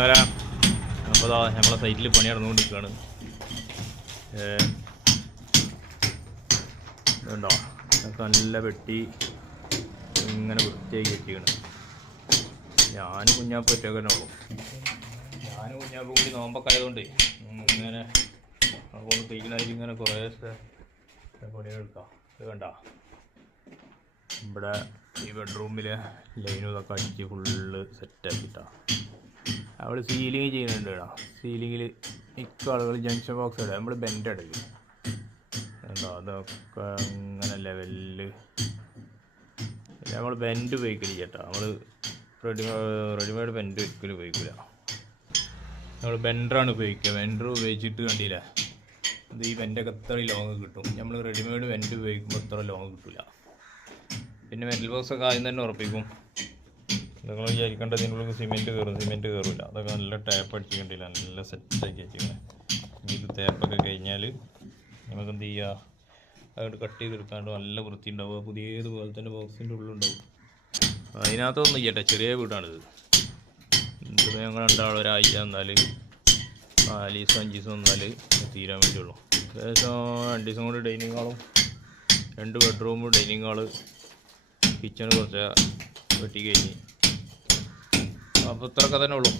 വരാം. അപ്പോൾ നമ്മളെ സൈറ്റിൽ പണി നടന്നുകൊണ്ടിരിക്കുകയാണ്. ഇതുണ്ടോ, അതൊക്കെ നല്ല വെട്ടി ഇങ്ങനെ വൃത്തിയാക്കി വെച്ചിരിക്കണം. ഞാനും കുഞ്ഞാപ്പ് ഒറ്റയൊക്കെ തന്നെ ഉള്ളൂ. ഞാനും കുഞ്ഞാപ്പ് കൂടി നോമ്പൊക്കെ ആയതുകൊണ്ട് ഇങ്ങനെ അതുകൊണ്ട് കഴിക്കണതിൽ ഇങ്ങനെ കുറേ പണികളെടുക്കാം. ഇത് കണ്ട ഇവിടെ ഈ ബെഡ്റൂമിൽ ലൈനും ഇതൊക്കെ അടിച്ച് ഫുള്ള് സെറ്റാക്കിയിട്ടാണ്. അവിടെ സീലിങ് ചെയ്യുന്നുണ്ട് കേട്ടോ. സീലിങ്ങിൽ മിക്ക ആളുകൾ ജംഗ്ഷൻ ബോക്സ് ഇടുക, നമ്മൾ ബെൻഡ് അടയ്ക്കും കേട്ടോ. അതൊക്കെ അങ്ങനെ ലെവലിൽ നമ്മൾ ബെൻഡ് ഉപയോഗിക്കില്ല കേട്ടോ. നമ്മൾ റെഡിമെയ്ഡ് ബെൻഡ് ഒരിക്കലും ഉപയോഗിക്കില്ല. നമ്മൾ ബെൻഡറാണ് ഉപയോഗിക്കുക. ബെൻഡർ ഉപയോഗിച്ചിട്ട് കണ്ടില്ല, ഇത് ഈ ബെൻഡൊക്കെ എത്ര ലോങ് കിട്ടും. നമ്മൾ റെഡിമെയ്ഡ് ബെൻഡ് ഉപയോഗിക്കുമ്പോൾ എത്ര ലോങ് കിട്ടില്ല. പിന്നെ മെറ്റൽ ബോക്സൊക്കെ ആദ്യം തന്നെ ഉറപ്പിക്കും. നിങ്ങൾ വിചാരിക്കേണ്ടത് ഇതിനുള്ളിൽ സിമെൻറ്റ് കയറില്ല. അതൊക്കെ നല്ല ടാപ്പ് അടിച്ചിട്ടുണ്ടില്ല, നല്ല സെറ്റാക്കി വെച്ചിരിക്കുന്നത്. ഇത് തേപ്പൊക്കെ കഴിഞ്ഞാൽ നമുക്ക് എന്ത് ചെയ്യുക, അതുകൊണ്ട് കട്ട് ചെയ്തെടുക്കാണ്ട് നല്ല വൃത്തി ഉണ്ടാവുക. പുതിയതുപോലെ തന്നെ ബോക്സിൻ്റെ ഉള്ളിലുണ്ടാവും. അതിനകത്തൊന്നും ചെയ്യട്ടെ, ചെറിയ വീടാണിത്. ഇതിപ്പോൾ ഞങ്ങൾ രണ്ടാളും ഒരാഴ്ച വന്നാൽ 4 ദിവസം 5 ദിവസം വന്നാൽ തീരാൻ വേണ്ടിയുള്ളൂ. ഏകദേശം 2 ദിവസം കൊണ്ട് ഡൈനിങ് ഹാളും 2 ബെഡ്റൂമും ഡൈനിങ് ഹാള് കിച്ചണ് കുറച്ച് വെട്ടി കഴിഞ്ഞ്. അപ്പോൾ ഇത്രയൊക്കെ തന്നെ ഉള്ളൂ.